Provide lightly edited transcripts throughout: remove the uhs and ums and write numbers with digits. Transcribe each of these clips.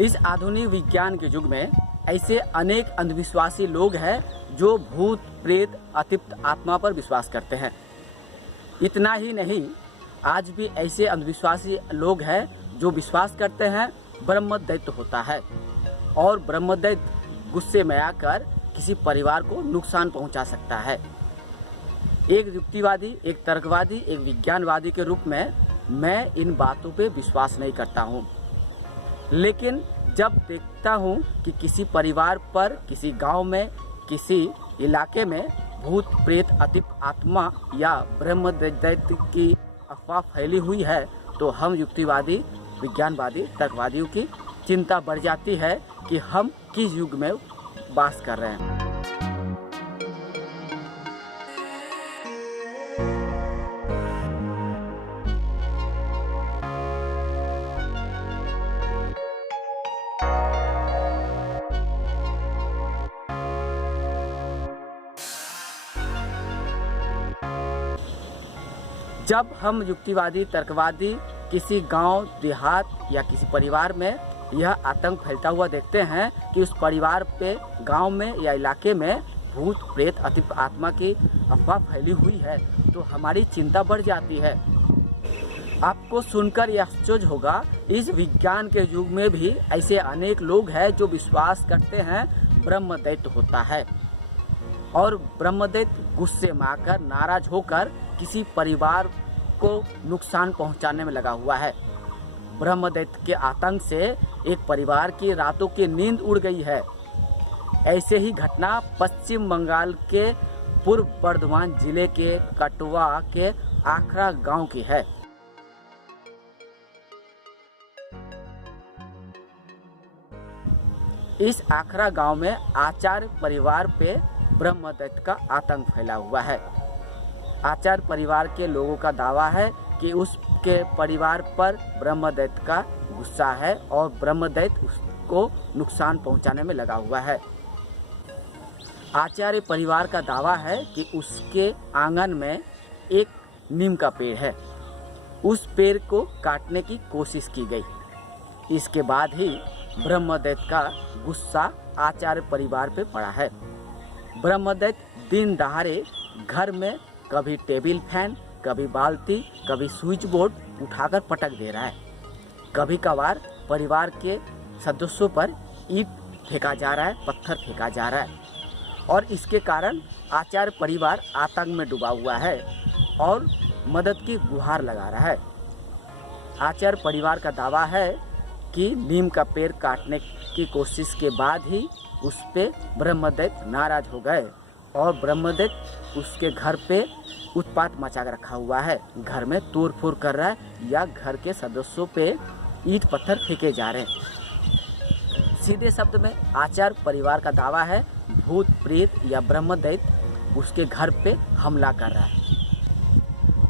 इस आधुनिक विज्ञान के युग में ऐसे अनेक अंधविश्वासी लोग हैं जो भूत प्रेत अतिप्त आत्मा पर विश्वास करते हैं। इतना ही नहीं, आज भी ऐसे अंधविश्वासी लोग हैं जो विश्वास करते हैं ब्रह्मदैत्य होता है और ब्रह्मदैत्य गुस्से में आकर किसी परिवार को नुकसान पहुंचा सकता है। एक युक्तिवादी, एक तर्कवादी, एक विज्ञानवादी के रूप में मैं इन बातों पे विश्वास नहीं करता हूँ, लेकिन जब देखता हूँ कि किसी परिवार पर, किसी गांव में, किसी इलाके में भूत प्रेत अतिप्त आत्मा या ब्रह्मदैत्य की अफवाह फैली हुई है, तो हम युक्तिवादी, विज्ञानवादी, तर्कवादियों की चिंता बढ़ जाती है कि हम किस युग में वास कर रहे हैं। जब हम युक्तिवादी, तर्कवादी किसी गांव, देहात या किसी परिवार में यह आतंक फैलता हुआ देखते हैं कि उस परिवार पे, गांव में या इलाके में भूत प्रेत अतिप्त आत्मा की अफवाह फैली हुई है, तो हमारी चिंता बढ़ जाती है। आपको सुनकर यह आश्चर्य होगा, इस विज्ञान के युग में भी ऐसे अनेक लोग हैं जो विश्वास करते हैं ब्रह्मदैत्य होता है और ब्रह्मदैत्य गुस्से में आकर, नाराज होकर किसी परिवार को नुकसान पहुंचाने में लगा हुआ है। ब्रह्मदैत्य के आतंक से एक परिवार की रातों की नींद उड़ गई है। ऐसे ही घटना पश्चिम बंगाल के पूर्व बर्धमान जिले के कटवा के आखरा गांव की है। इस आखरा गांव में आचार्य परिवार पे ब्रह्मदैत्य का आतंक फैला हुआ है। आचार्य परिवार के लोगों का दावा है कि उसके परिवार पर ब्रह्मदैत्य का गुस्सा है और ब्रह्मदैत्य उसको नुकसान पहुंचाने में लगा हुआ है। आचार्य परिवार का दावा है कि उसके आंगन में एक नीम का पेड़ है। उस पेड़ को काटने की कोशिश की गई। इसके बाद ही ब्रह्मदैत्य का गुस्सा आचार्य परिवार पे पड़ा है। ब्रह्मदैत्य दिन दहाड़े घर में कभी टेबल फैन, कभी बाल्टी, कभी स्विच बोर्ड उठाकर पटक दे रहा है। कभी कभार परिवार के सदस्यों पर ईंट फेंका जा रहा है, पत्थर फेंका जा रहा है और इसके कारण आचार्य परिवार आतंक में डूबा हुआ है और मदद की गुहार लगा रहा है। आचार्य परिवार का दावा है कि नीम का पेड़ काटने की कोशिश के बाद ही उस पे ब्रह्मदैत्य नाराज हो गए और ब्रह्मदैत्य उसके घर पे उत्पात मचा कर रखा हुआ है। घर में तोड़ फोड़ कर रहा है या घर के सदस्यों पे ईंट पत्थर फेंके जा रहे हैं। सीधे शब्द में आचार्य परिवार का दावा है भूत प्रेत या ब्रह्मदैत्य उसके घर पे हमला कर रहा है।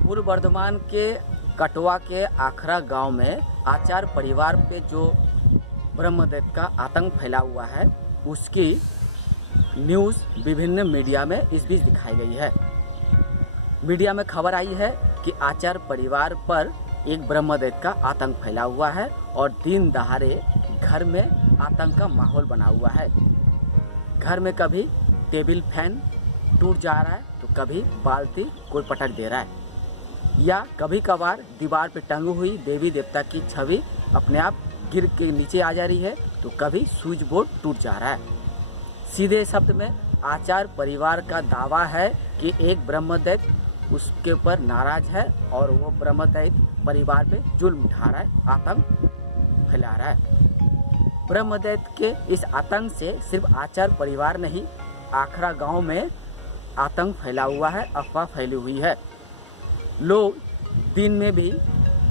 पूर्व बर्धमान के कटवा के आखरा गांव में आचार्य परिवार पे जो ब्रह्मदैत्य का आतंक फैला हुआ है, उसकी न्यूज़ विभिन्न मीडिया में इस बीच दिखाई गई है। मीडिया में खबर आई है कि आचार्य परिवार पर एक ब्रह्मदैत्य का आतंक फैला हुआ है और दिन दहाड़े घर में आतंक का माहौल बना हुआ है। घर में कभी टेबल फैन टूट जा रहा है तो कभी बाल्टी कोई पटक दे रहा है या कभी कभार दीवार पे टंगी हुई देवी देवता की छवि अपने आप गिर के नीचे आ जा रही है तो कभी स्विच बोर्ड टूट जा रहा है। सीधे शब्द में आचार्य परिवार का दावा है कि एक ब्रह्मदैत्य उसके ऊपर नाराज है और वो ब्रह्मदैत्य परिवार पे जुल्म उठा रहा है, आतंक फैला रहा है। ब्रह्मदैत्य के इस आतंक से सिर्फ आचार्य परिवार नहीं, आखरा गांव में आतंक फैला हुआ है, अफवाह फैली हुई है। लोग दिन में भी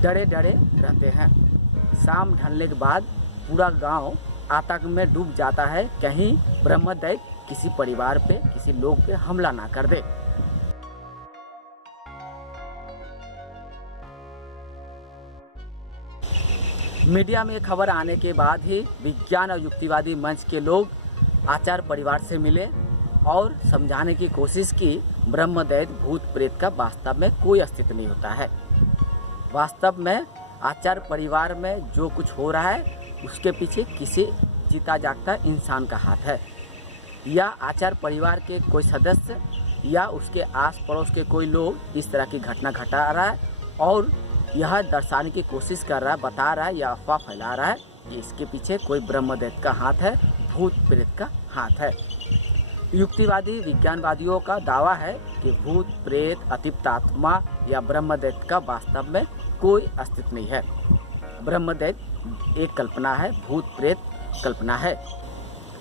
डरे डरे रहते हैं। शाम ढलने के बाद पूरा गांव आतंक में डूब जाता है, कहीं ब्रह्मदैत्य किसी परिवार पे, किसी लोग पे हमला ना कर दे। मीडिया में खबर आने के बाद ही विज्ञान और युक्तिवादी मंच के लोग आचार्य परिवार से मिले और समझाने की कोशिश की ब्रह्मदैत्य भूत प्रेत का वास्तव में कोई अस्तित्व नहीं होता है। वास्तव में आचार्य परिवार में जो कुछ हो रहा है उसके पीछे किसी जीता जागता इंसान का हाथ है, या आचार्य परिवार के कोई सदस्य या उसके आस पड़ोस के कोई लोग इस तरह की घटना घटा रहा है और यह दर्शाने की कोशिश कर रहा है, बता रहा है या अफवाह फैला रहा है कि इसके पीछे कोई ब्रह्मदैत्य का हाथ है, भूत प्रेत का हाथ है। युक्तिवादी विज्ञानवादियों का दावा है कि भूत प्रेत, अतिप्त आत्मा या ब्रह्मदैत्य का वास्तव में कोई अस्तित्व नहीं है। ब्रह्मदैत्य एक कल्पना है, भूत प्रेत कल्पना है।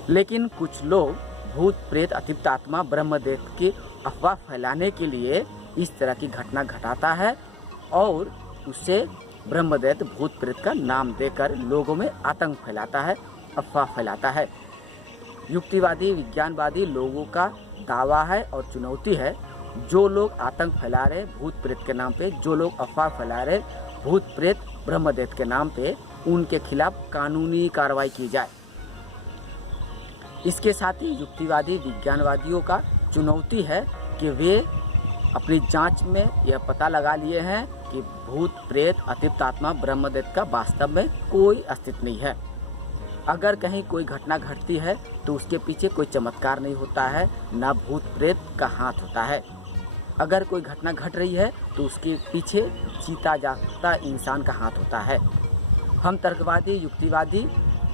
लेकिन कुछ लोग भूत प्रेत, अतिप्त आत्मा, ब्रह्मदैत्य की अफवाह फैलाने के लिए इस तरह की घटना घटाता है और उसे ब्रह्मदैत्य, भूत प्रेत का नाम देकर लोगों में आतंक फैलाता है, अफवाह फैलाता है। युक्तिवादी विज्ञानवादी लोगों का दावा है और चुनौती है, जो लोग आतंक फैला रहे भूत प्रेत के नाम पे, जो लोग अफवाह फैला रहे भूत प्रेत, ब्रह्मदैत्य के नाम पे, उनके खिलाफ कानूनी कार्रवाई की जाए। इसके साथ ही युक्तिवादी विज्ञानवादियों का चुनौती है कि वे अपनी जांच में यह पता लगा लिए हैं कि भूत प्रेत, अतिप्त आत्मा, ब्रह्मदैत्य का वास्तव में कोई अस्तित्व नहीं है। अगर कहीं कोई घटना घटती है तो उसके पीछे कोई चमत्कार नहीं होता है, ना भूत प्रेत का हाथ होता है। अगर कोई घटना घट रही है तो उसके पीछे जीता जागता इंसान का हाथ होता है। हम तर्कवादी युक्तिवादी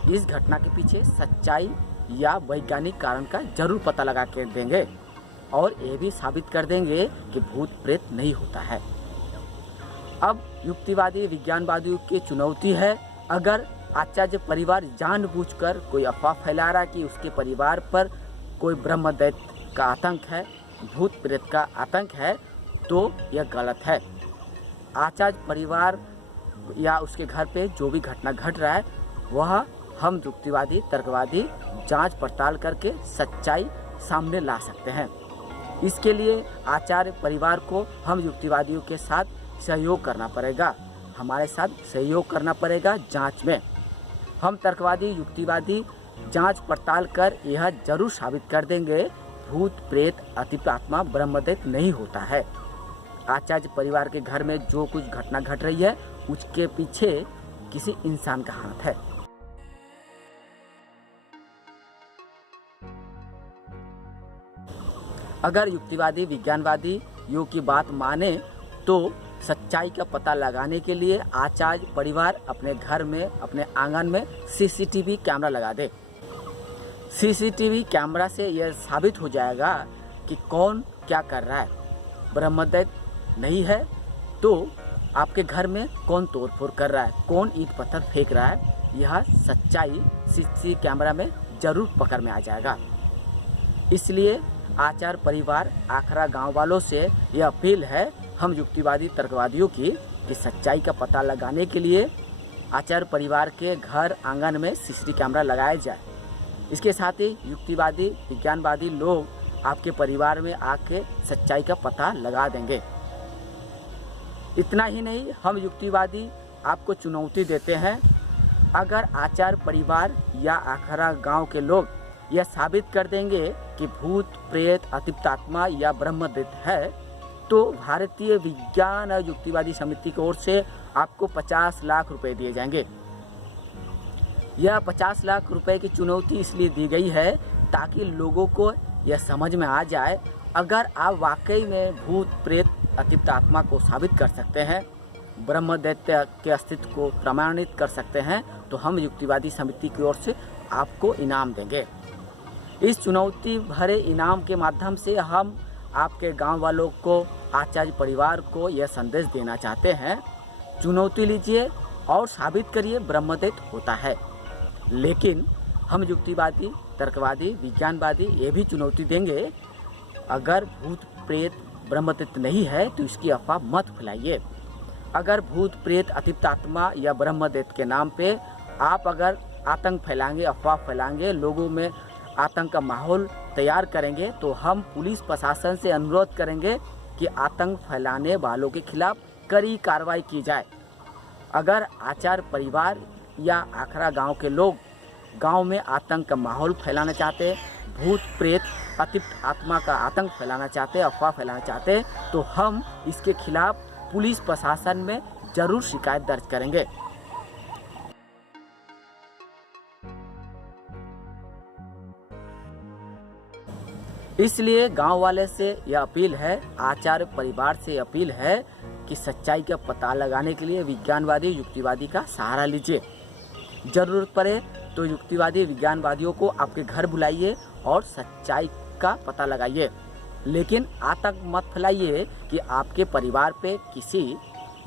इस घटना के पीछे सच्चाई या वैज्ञानिक कारण का जरूर पता लगा के देंगे और ये भी साबित कर देंगे कि भूत प्रेत नहीं होता है। अब युक्तिवादी विज्ञानवादियों की चुनौती है, अगर आचार्य परिवार जानबूझकर कोई अफवाह फैला रहा है कि उसके परिवार पर कोई ब्रह्मदैत्य का आतंक है, भूत प्रेत का आतंक है, तो यह गलत है। आचार्य परिवार या उसके घर पे जो भी घटना घट रहा है वह हम युक्तिवादी तर्कवादी जांच पड़ताल करके सच्चाई सामने ला सकते हैं। इसके लिए आचार्य परिवार को हम युक्तिवादियों के साथ सहयोग करना पड़ेगा, हमारे साथ सहयोग करना पड़ेगा जांच में। हम तर्कवादी युक्तिवादी जांच पड़ताल कर यह जरूर साबित कर देंगे भूत प्रेत, अतिप्त आत्मा, ब्रह्मदैत्य नहीं होता है। आचार्य परिवार के घर में जो कुछ घटना घट रही है उसके पीछे किसी इंसान का हाथ है। अगर युक्तिवादी विज्ञानवादी योग की बात माने तो सच्चाई का पता लगाने के लिए आचार्य परिवार अपने घर में, अपने आंगन में सीसीटीवी कैमरा लगा दे। सीसीटीवी कैमरा से यह साबित हो जाएगा कि कौन क्या कर रहा है। ब्रह्मदैत्य नहीं है तो आपके घर में कौन तोड़फोड़ कर रहा है, कौन ईंट पत्थर फेंक रहा है, यह सच्चाई सीसीटीवी कैमरा में जरूर पकड़ में आ जाएगा। इसलिए आचार्य परिवार आखरा गांव वालों से यह अपील है हम युक्तिवादी तर्कवादियों की कि सच्चाई का पता लगाने के लिए आचार्य परिवार के घर आंगन में सीसीटीवी कैमरा लगाया जाए। इसके साथ ही युक्तिवादी विज्ञानवादी लोग आपके परिवार में आके सच्चाई का पता लगा देंगे। इतना ही नहीं, हम युक्तिवादी आपको चुनौती देते हैं, अगर आचार्य परिवार या आखरा गांव के लोग यह साबित कर देंगे कि भूत प्रेत, अतिप्त आत्मा या ब्रह्मदैत्य है, तो भारतीय विज्ञान और युक्तिवादी समिति की ओर से आपको 50 लाख रुपए दिए जाएंगे। यह 50 लाख रुपए की चुनौती इसलिए दी गई है ताकि लोगों को यह समझ में आ जाए, अगर आप वाकई में भूत प्रेत, अतिप्त आत्मा को साबित कर सकते हैं, ब्रह्मदैत्य के अस्तित्व को प्रमाणित कर सकते हैं, तो हम युक्तिवादी समिति की ओर से आपको इनाम देंगे। इस चुनौती भरे इनाम के माध्यम से हम आपके गांव वालों को, आचार्य परिवार को यह संदेश देना चाहते हैं, चुनौती लीजिए और साबित करिए ब्रह्मदैत्य होता है। लेकिन हम युक्तिवादी तर्कवादी विज्ञानवादी ये भी चुनौती देंगे, अगर भूत प्रेत ब्रह्मदैत्य नहीं है तो इसकी अफवाह मत फैलाइए। अगर भूत प्रेत, अतिप्त आत्मा या ब्रह्मदैत्य के नाम पे आप अगर आतंक फैलाएंगे, अफवाह फैलाएंगे, लोगों में आतंक का माहौल तैयार करेंगे, तो हम पुलिस प्रशासन से अनुरोध करेंगे कि आतंक फैलाने वालों के खिलाफ कड़ी कार्रवाई की जाए। अगर आचार्य परिवार या आखरा गांव के लोग गांव में आतंक का माहौल फैलाना चाहते हैं, भूत प्रेत, अतिप्त आत्मा का आतंक फैलाना चाहते हैं, अफवाह फैलाना चाहते हैं, तो हम इसके खिलाफ पुलिस प्रशासन में जरूर शिकायत दर्ज करेंगे। इसलिए गांव वाले से यह अपील है, आचार्य परिवार से अपील है कि सच्चाई का पता लगाने के लिए विज्ञानवादी युक्तिवादी का सहारा लीजिए। जरूरत पड़े तो युक्तिवादी विज्ञानवादियों को आपके घर बुलाइए और सच्चाई का पता लगाइए, लेकिन आतंक मत फैलाइए कि आपके परिवार पे किसी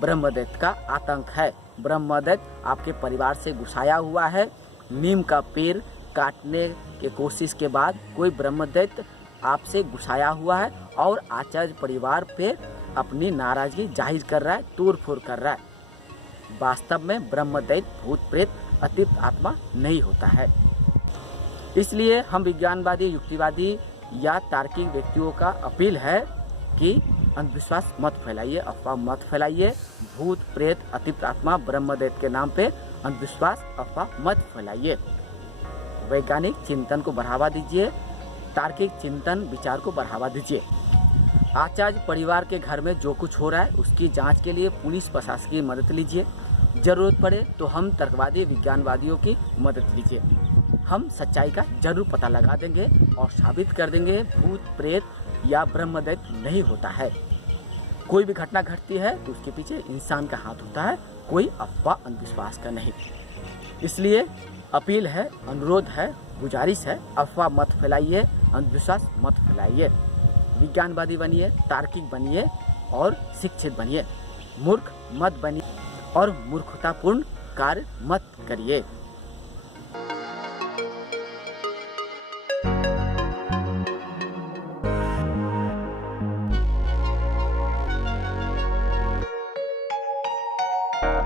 ब्रह्मदैत्य का आतंक है। ब्रह्मदैत्य आपके परिवार से घुसाया हुआ है। नीम का पेड़ काटने की कोशिश के बाद कोई ब्रह्मदैत्य आपसे घुसाया हुआ है और आचार्य परिवार पे अपनी नाराजगी जाहिर कर रहा है, तोड़ फोड़ कर रहा है। वास्तव में ब्रह्मदैत्य भूत प्रेत अतिरिक्त आत्मा नहीं होता है। इसलिए हम विज्ञानवादी युक्तिवादी या तार्किक व्यक्तियों का अपील है कि अंधविश्वास मत फैलाइए, अफवाह मत फैलाइए। भूत प्रेत अतिरिक्त आत्मा ब्रह्मदैत्य के नाम पे अंधविश्वास अफवाह मत फैलाइए। वैज्ञानिक चिंतन को बढ़ावा दीजिए, तार्किक चिंतन विचार को बढ़ावा दीजिए। आचार्य परिवार के घर में जो कुछ हो रहा है उसकी जांच के लिए पुलिस प्रशासन की मदद लीजिए। जरूरत पड़े तो हम तर्कवादी विज्ञानवादियों की मदद लीजिए। हम सच्चाई का जरूर पता लगा देंगे और साबित कर देंगे भूत प्रेत या ब्रह्मदैत्य नहीं होता है। कोई भी घटना घटती है तो उसके पीछे इंसान का हाथ होता है, कोई अफवाह अंधविश्वास का नहीं। इसलिए अपील है, अनुरोध है, गुजारिश है, अफवाह मत फैलाइए, अंधविश्वास मत फैलाइए। विज्ञानवादी बनिए, तार्किक बनिए और शिक्षित बनिए। मूर्ख मत बनिए और मूर्खतापूर्ण कार्य मत करिए।